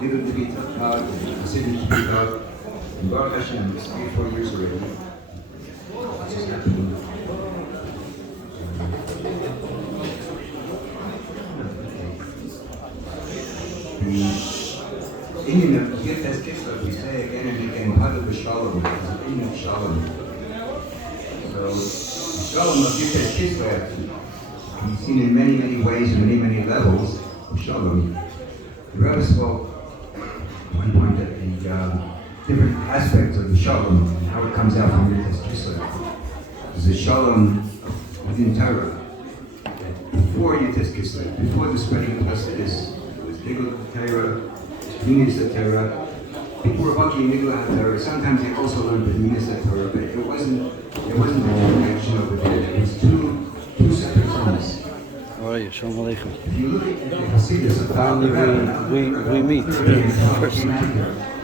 Nigel to be taught, Hasidic to be taught. And Baruch Hashem, it's 3 or 4 years already. This is happening. The Indian of Yud Tes Kislev, we say again and again, Hadu b'Shalom, it's an Indian of Shalom. So, Shalom of Yud Tes Kislev can be seen in many, many ways, many, many levels of Shalom. The Rebbe spoke at one point at the different aspects of the Shalom and how it comes out from Yud Tes Kislev. There's a Shalom within Torah. Before Yud Tes Kislev, before the spreading of Hasidus, it was Nigel Torah, Minas Torah. People were lucky in Nigla Torah. Sometimes they also learned the Minas Torah, but there wasn't a connection over there. It was two separate things. How are you? Shalom Aleichem. If you look at the Hasidus of Finally we meet in person.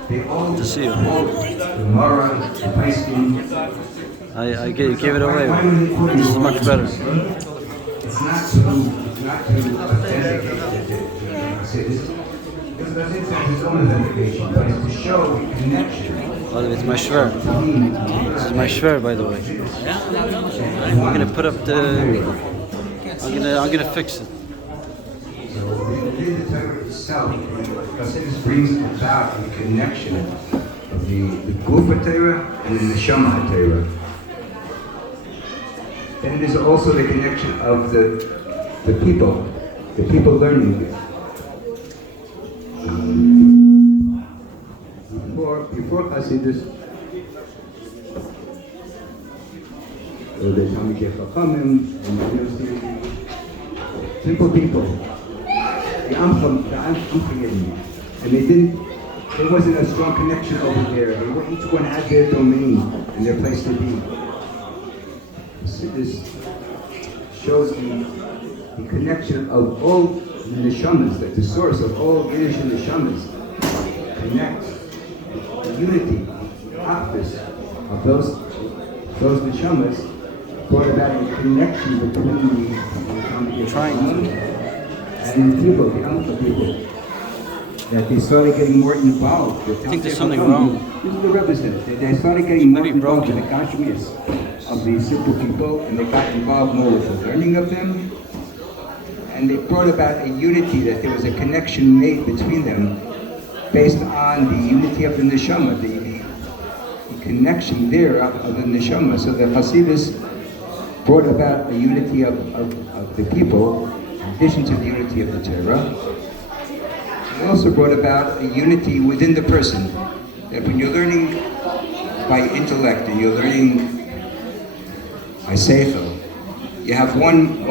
They all to see you. The Mara, the Paiskin. I gave it away. This is much better. It's not to authenticate the Hasidus. Because it's own authentication, but it's to show the connection. Oh, it's my shver. This is my shver, by the way. I'm gonna put up the. I'm gonna fix it. So within the Torah itself, Hasidus brings about the connection of the Gufa Torah and the Neshama Torah. Then there's also the connection of the people learning it. Before Hasidus, the Talmidei Chachamim and simple people, the Amchim, and there wasn't a strong connection over there. Each one had their domain and their place to be. Hasidus shows the connection of all the neshamas, that the source of all Yiddish neshamas connects. The unity, the office of those neshamas brought about a connection between the Trying and the people, the Amcha people, that they started getting more involved. I think there's something wrong. This is the Rebbe said. They started getting more involved in the consciousness of these simple people, and they got involved more with the learning of them, and they brought about a unity, that there was a connection made between them based on the unity of the neshama, the connection there of the neshama. So the Hasidus brought about a unity of the people, in addition to the unity of the Torah. It also brought about a unity within the person. That when you're learning by intellect and you're learning by seichel, you have one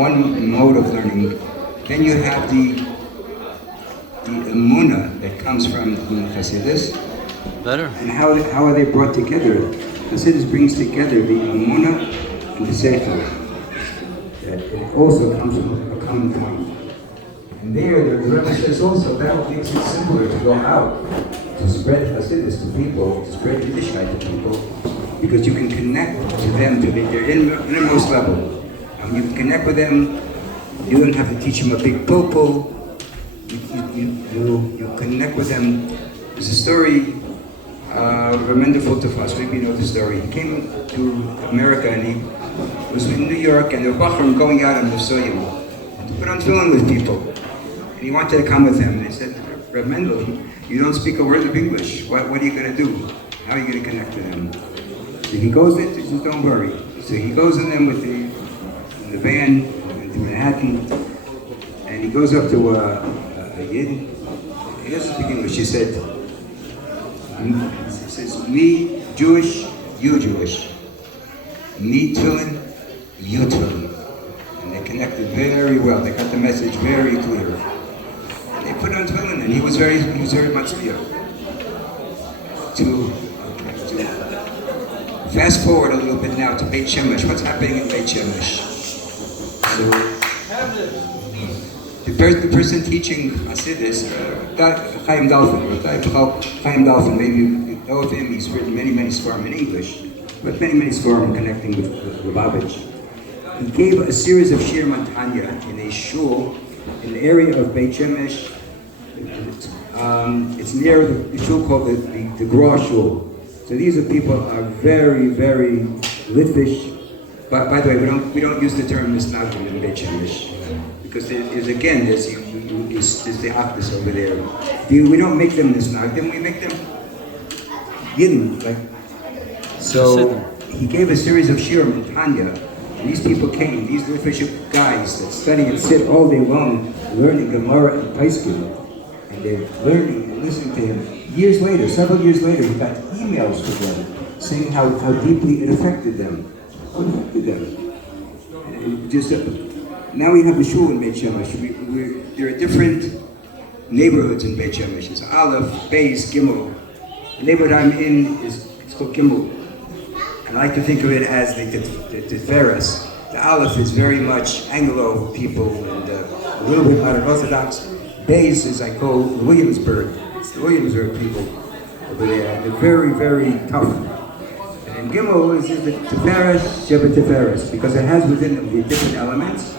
mode of learning. Then you have the emunah that comes from Hasidus. Better. And how are they brought together? Hasidus brings together the emunah and the seichel. That it also comes from a common point. And there, the Rebbe says also that makes it simpler to go out to spread Hasidus to people, to spread Yiddishkeit to people, because you can connect to them to their innermost level. And when you connect with them, you don't have to teach them a big popo. You connect with them. There's a story, Remender Fultefas, maybe you know the story. He came to America and he was in New York, and there were Bachram going out on the Soyim to put on tefillin with people. And he wanted to come with them. And they said, Reb Mendel, you don't speak a word of English. What are you going to do? How are you going to connect with them? So he goes in, he says, don't worry. So he goes in them with the van to Manhattan, and he goes up to a Yid. He doesn't speak English. He says, me Jewish, you Jewish. Me tefillin, you tefillin. And they connected very well. They got the message very clear. And they put on tefillin, and he was very much clear. To fast forward a little bit now to Beit Shemesh. What's happening in Beit Shemesh? So, the person teaching Hasidus, Chaim Dalfin, maybe you know of him. He's written many svarim in English, but many svarim connecting with Lubavitch. He gave a series of Shir Matanya in a shul in the area of Beit Shemesh, It's near the shul called the Gra Shul. So these are people are very, very Litvish. But by the way, we don't use the term misnagdim in Beit Shemesh because there's the Achdus over there. We don't make them misnagdim, we make them Yidden. So he gave a series of shiurim in Tanya, and these people came, these Litvish guys that study and sit all day long learning Gemara and Paiskim, and they're learning and listening to him. Years later, several years later, he got emails from them saying how deeply it affected them. Now we have a shul in Beit Shemesh. There are different neighborhoods in Beit Shemesh. It's Aleph, Beis, Gimel. The neighborhood I'm in it's called Gimel. I like to think of it as the Tiferes. The Aleph is very much Anglo people and a little bit modern Orthodox. Beis is I call Williamsburg. It's the Williamsburg people over there. They're very, very tough. And Gimel is the Tiferes, Sheba Tiferes, because it has within them the different elements,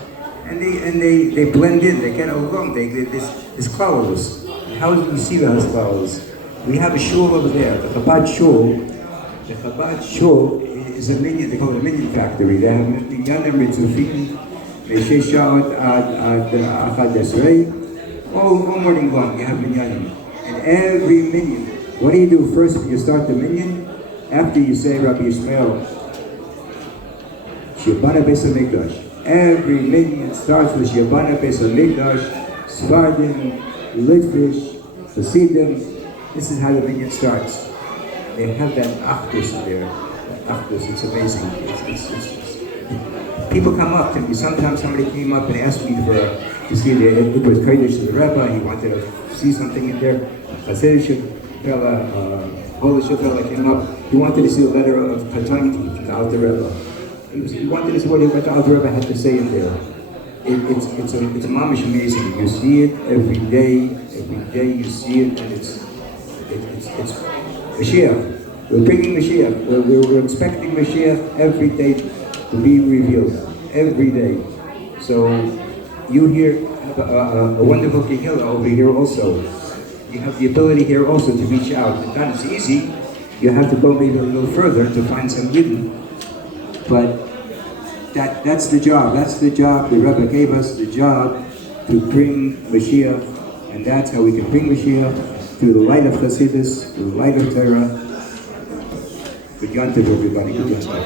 and they blend in. They get along. This clothes. How do you see those clothes? We have a shul over there, the Chabad shul. The Chabad shul is a minyan. They call it a minyan factory. They have minyanim mitzufim, meishay sha'ot ad achad esrei. All morning long, you have minyanim, and every minyan. What do you do first when you start the minyan? After you say Reb Shmuel, Shebana Beis HaMikdash. Every minyan starts with Shebana Beis HaMikdash, Sfardim, Litvish, Hasidim. This is how the minyan starts. They have that achdus in there. Achdus, it's amazing. People come up to me. Sometimes somebody came up and asked me to see it was Kodesh to the Rebbe. He wanted to see something in there. Hasidic fella, Polish fella came up. He wanted to see a letter of Katanki from the Alter Rebbe. He wanted to see what the Alter Rebbe had to say in there. It's a mamish amazing. You see it every day you see it, and it's Mashiach. We're bringing Mashiach. We're expecting Mashiach every day to be revealed. Every day. So you here have a wonderful kehillah over here also. You have the ability here also to reach out. It's not as easy. You have to go maybe a little further to find some Yidden. But that's the job. That's the job. The Rebbe gave us the job to bring Mashiach. And that's how we can bring Mashiach through the light of Chassidus, through the light of Torah. Good Yom Tov, everybody. Good Yom Tov.